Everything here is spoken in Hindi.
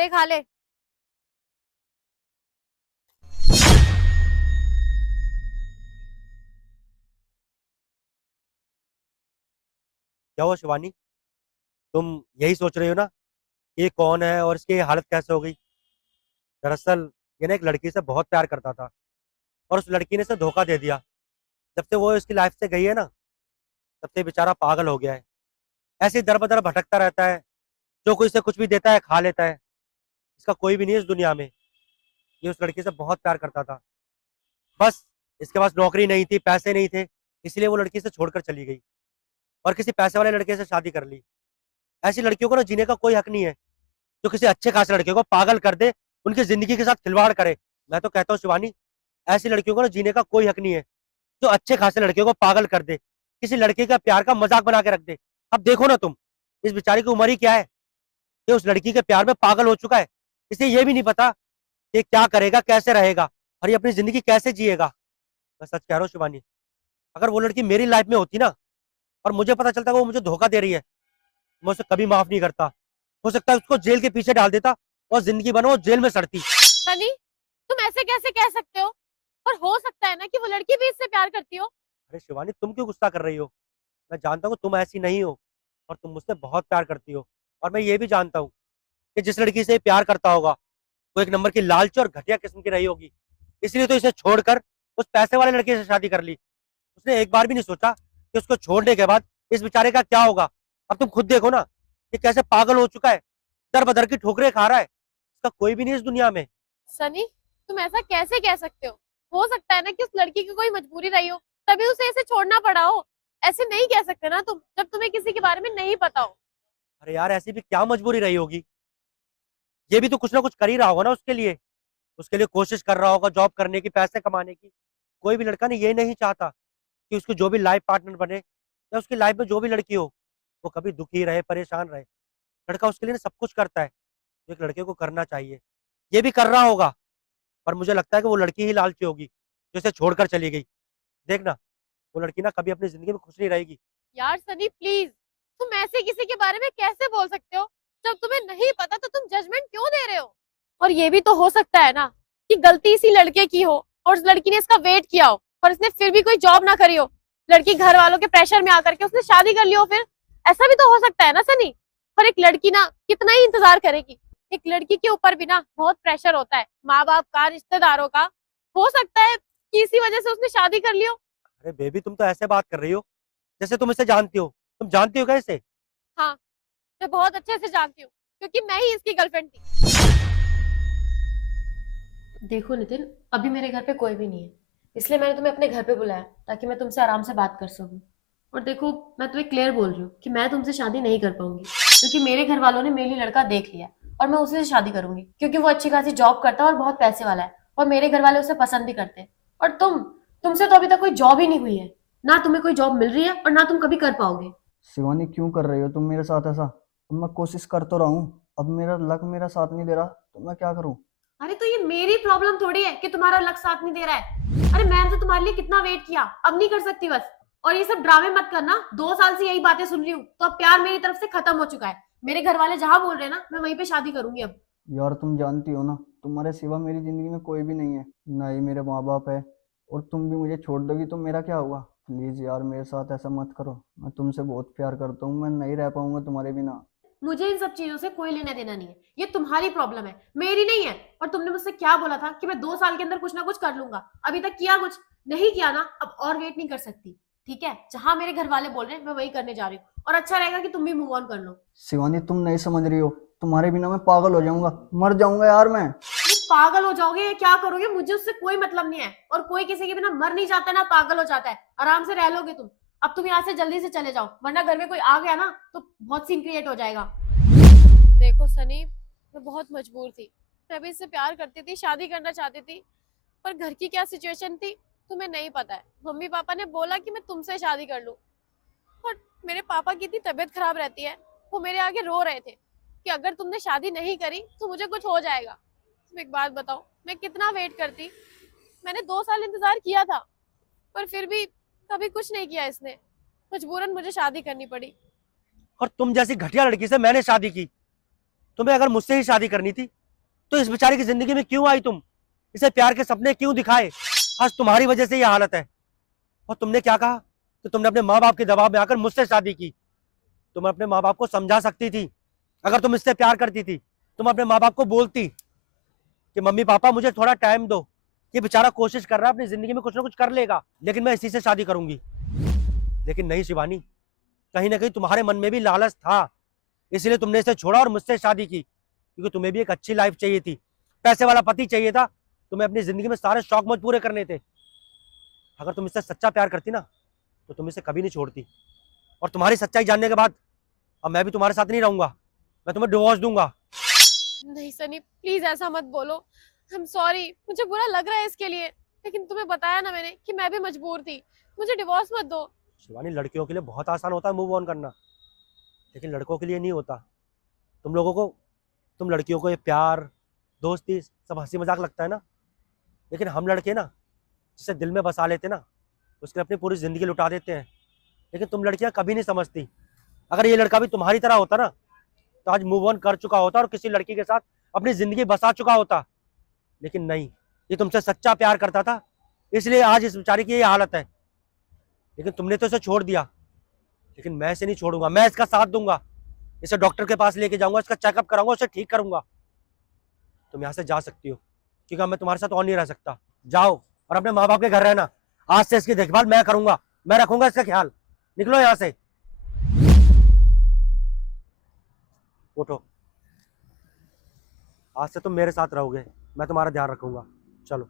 ले खा ले। क्या हुआ शिवानी? तुम यही सोच रही हो ना कि ये कौन है और इसकी हालत कैसे हो गई? दरअसल ये ना एक लड़की से बहुत प्यार करता था और उस लड़की ने इसे धोखा दे दिया। जब से वो इसकी लाइफ से गई है ना, तब से बेचारा पागल हो गया है। ऐसे ही दर बदर भटकता रहता है। जो कोई इसे कुछ भी देता है खा लेता है। इसका कोई भी नहीं है इस दुनिया में। ये उस लड़की से बहुत प्यार करता था। बस इसके पास नौकरी नहीं थी, पैसे नहीं थे, इसलिए वो लड़की से छोड़कर चली गई और किसी पैसे वाले लड़के से शादी कर ली। ऐसी लड़कियों को ना जीने का कोई हक नहीं है, जो किसी अच्छे खासे लड़के को पागल कर दे, उनकी जिंदगी के साथ खिलवाड़ करे। मैं तो कहता हूँ शिवानी, ऐसी लड़कियों को ना जीने का कोई हक नहीं है, जो अच्छे खासे लड़के को पागल कर दे, किसी लड़के का प्यार का मजाक बना के रख दे। अब देखो ना तुम, इस बेचारी की उम्र ही क्या है, ये उस लड़की के प्यार में पागल हो चुका है। इसे ये भी नहीं पता कि क्या करेगा, कैसे रहेगा और ये अपनी जिंदगी कैसे जिएगा। मैं सच कह रहा हूँ शिवानी, अगर वो लड़की मेरी लाइफ में होती ना और मुझे पता चलता कि वो मुझे धोखा दे रही है, मैं उसे कभी माफ नहीं करता। हो सकता है उसको जेल के पीछे डाल देता और जिंदगी भर वो जेल में सड़ती। सनी, तुम ऐसे कैसे कह सकते हो? और हो सकता है ना कि वो लड़की भी इससे प्यार करती हो। अरे शिवानी, तुम क्यों गुस्सा कर रही हो? मैं जानता हूँ तुम ऐसी नहीं हो और तुम मुझसे बहुत प्यार करती हो। और मैं ये भी जानता हूँ कि जिस लड़की से ये प्यार करता होगा, वो एक नंबर की लालची और घटिया किस्म की रही होगी। इसलिए तो इसे छोड़कर उस पैसे वाले लड़के से शादी कर ली। उसने एक बार भी नहीं सोचा कि उसको छोड़ने के बाद इस बेचारे का क्या होगा। अब तुम खुद देखो ना, ये कैसे पागल हो चुका है, दर बदर की ठोकरें खा रहा है। इसका कोई भी नहीं इस दुनिया में। सनी, तुम ऐसा कैसे कह सकते हो सकता है ना कि उस लड़की की कोई मजबूरी रही हो, तभी उसे ऐसे छोड़ना पड़ा हो। ऐसे नहीं कह सकते ना तुम, जब तुम्हें किसी के बारे में नहीं पता हो। अरे यार, ऐसी भी क्या मजबूरी रही होगी? ये भी तो कुछ ना कुछ कर ही रहा होगा ना उसके लिए। उसके लिए कोशिश कर रहा होगा जॉब करने की, पैसे कमाने की। कोई भी लड़का ने ये नहीं चाहता कि उसकी जो भी लाइफ पार्टनर बने या उसकी लाइफ में जो भी लड़की हो, वो कभी दुखी रहे, परेशान रहे। लड़का उसके लिए ना सब कुछ करता है जो एक लड़के को करना चाहिए। ये भी कर रहा होगा, पर मुझे लगता है कि वो लड़की ही लालची होगी जो इसे छोड़कर चली गई। देखना, वो लड़की ना कभी अपनी जिंदगी में खुश नहीं रहेगी। यार सनी प्लीज, तुम ऐसे किसी के बारे में कैसे बोल सकते हो? जब तुम्हें नहीं पता तो तुम जजमेंट क्यों दे रहे हो? और ये भी तो हो सकता है ना कि गलती इसी लड़के की हो और उस लड़की ने इसका वेट किया हो और इसने फिर भी कोई जॉब ना करी हो। लड़की घर वालों के प्रेशर में आकर के उसने शादी कर ली हो फिर। ऐसा भी तो हो सकता है ना सनी। और एक लड़की ना कितना ही इंतजार करेगी। एक लड़की के ऊपर भी ना बहुत प्रेशर होता है, माँ बाप का, रिश्तेदारों का। हो सकता है कि इसी वजह से उसने शादी कर ली हो। अरे बेबी, तुम तो ऐसे बात कर रही हो जैसे तुम इसे जानती हो। तुम जानती हो क्या इसे? हाँ, मैं बहुत अच्छे से जानती हूँ, क्योंकि मैं ही इसकी गर्लफ्रेंड थी। देखो नितिन, अभी मेरे घर पे कोई भी नहीं है, इसलिए मैंने तुम्हें अपने घर पे बुलाया ताकि मैं तुमसे आराम से बात कर सकूं। और देखो, मैं तुम्हें क्लियर बोल रही हूँ कि मैं तुमसे शादी नहीं कर पाऊंगी, क्योंकि मेरे घर वालों ने मेरे लिए लड़का देख लिया और मैं उसी से शादी करूंगी, क्योंकि वो अच्छी खासी जॉब करता है और बहुत पैसे वाला है, और मेरे घर वाले उसे पसंद भी करते हैं। और तुमसे तो अभी तक कोई जॉब ही नहीं हुई है, ना तुम्हें कोई जॉब मिल रही है और ना तुम कभी कर पाओगे। शिवानी, क्यों कर रही हो तुम मेरे साथ ऐसा? अब मैं कोशिश कर तो रहा हूँ, अब मेरा लक मेरा साथ नहीं दे रहा, तो मैं क्या करूँ? अरे तो ये मेरी प्रॉब्लम थोड़ी है कि तुम्हारा लक साथ नहीं दे रहा है। अरे मैंने तो तुम्हारे लिए कितना वेट किया, अब नहीं कर सकती बस। और ये सब ड्रामे मत करना, 2 साल से यही बातें सुन रही हूँ, तो अब प्यार मेरी तरफ से खत्म हो चुका है। मेरे घर वाले जहां बोल रहे हैं ना, मैं वहीं पे शादी करूंगी अब। यार, तुम जानती हो ना, तुम्हारे सिवा मेरी जिंदगी में कोई भी नहीं है, ना ही मेरे माँ बाप है। और तुम भी मुझे छोड़ दोगी तो मेरा क्या होगा? प्लीज यार, मेरे साथ ऐसा मत करो। मैं तुमसे बहुत प्यार करता हूँ, मैं नहीं रह पाऊंगा तुम्हारे बिना। मुझे इन सब चीजों से कोई लेना देना नहीं है, ये तुम्हारी प्रॉब्लम है, मेरी नहीं है। और तुमने मुझसे क्या बोला था कि मैं 2 साल के अंदर कुछ ना कुछ कर लूंगा, अभी तक किया कुछ? नहीं किया ना, अब और वेट नहीं कर सकती। ठीक है, जहां मेरे घर वाले बोल रहे हैं मैं वही करने जा रही हूँ, और अच्छा रहेगा कि तुम भी मूव ऑन कर लो। शिवानी, तुम नहीं समझ रही हो, तुम्हारे बिना मैं पागल हो जाऊंगा, मर जाऊंगा यार मैं। अरे पागल हो जाओगे या क्या करोगे, मुझे उससे कोई मतलब नहीं है। और कोई किसी के बिना मर नहीं जाता ना पागल हो जाता है, आराम से रह लोगे तुम। अब तुम यहाँ से जल्दी से चले जाओ, वरना घर में कोई आ गया ना तो बहुत सीन क्रिएट हो जाएगा। देखो सनी, मैं बहुत मजबूर थी। मैं भी इससे प्यार करती थी, शादी करना चाहती थी, पर घर की क्या सिचुएशन थी तुम्हें नहीं पता है। मम्मी पापा ने बोला कि मैं तुमसे शादी कर लूं, और मेरे पापा की इतनी तबीयत खराब रहती है, वो मेरे आगे रो रहे थे कि अगर तुमने शादी नहीं करी तो मुझे कुछ हो जाएगा। तुम एक बात बताओ, मैं कितना वेट करती। मैंने 2 साल इंतजार किया था, पर फिर भी कभी कुछ नहीं किया इसने। मजबूरन मुझे शादी करनी पड़ी। और तुम जैसी घटिया लड़की से मैंने शादी की। तुम्हें अगर मुझसे ही शादी करनी थी तो इस बेचारे की जिंदगी में क्यों आई तुम? इसे प्यार के सपने क्यों दिखाए? आज तुम्हारी वजह से ये हालत है। और तुमने क्या कहा कि तुमने अपने माँ बाप के दबाव में आकर मुझसे शादी की। तुम अपने माँ बाप को समझा सकती थी। अगर तुम इससे प्यार करती थी तुम अपने माँ बाप को बोलती कि मम्मी पापा मुझे थोड़ा टाइम दो, ये बेचारा कोशिश कर रहा है अपनी जिंदगी में कुछ ना कुछ कर लेगा, लेकिन मैं इसी से शादी करूंगी। लेकिन नहीं शिवानी, कहीं ना कहीं तुम्हारे मन में भी लालच था, इसलिए तुमने इसे छोड़ा और मुझसे शादी की, क्योंकि तुम्हें भी एक अच्छी लाइफ चाहिए थी, पैसे वाला पति चाहिए था, तुम्हें अपनी जिंदगी में सारे शौक मौज पूरे करने थे। अगर तुम इससे सच्चा प्यार करती ना तो तुम इसे कभी नहीं छोड़ती। और तुम्हारी सच्चाई जानने के बाद अब मैं भी तुम्हारे साथ नहीं रहूंगा, मैं तुम्हें डिवोर्स दूंगा। नहीं सनी, प्लीज ऐसा मत बोलो। आई एम सॉरी, मुझे बुरा लग रहा है इसके लिए, लेकिन तुम्हें बताया ना मैंने कि मैं भी मजबूर थी। मुझे डिवोर्स मत दो। शिवानी, लड़कियों के लिए बहुत आसान होता है मूव ऑन करना, लेकिन लड़कों के लिए नहीं होता। तुम लड़कियों को ये प्यार दोस्ती सब हंसी मजाक लगता है ना, लेकिन हम लड़के ना जिसे दिल में बसा लेते ना उसके लिए अपनी पूरी जिंदगी लुटा देते हैं। लेकिन तुम लड़कियां कभी नहीं समझती। अगर ये लड़का भी तुम्हारी तरह होता ना तो आज मूव ऑन कर चुका होता और किसी लड़की के साथ अपनी जिंदगी बसा चुका होता। लेकिन नहीं, ये तुमसे सच्चा प्यार करता था, इसलिए आज इस बेचारी की ये हालत है। लेकिन तुमने तो इसे छोड़ दिया, लेकिन मैं इसे नहीं छोड़ूंगा, मैं इसका साथ दूंगा। इसे डॉक्टर के पास लेके जाऊंगा, इसका चेकअप कराऊंगा, उसे ठीक करूंगा। तुम यहाँ से जा सकती हो, क्योंकि अब मैं तुम्हारे साथ और नहीं रह सकता। जाओ और अपने माँ बाप के घर रहना। आज से इसकी देखभाल मैं करूंगा, मैं रखूंगा इसका ख्याल। निकलो यहाँ से, उठो। आज से तुम मेरे साथ रहोगे, मैं तुम्हारा ध्यान रखूंगा। चलो।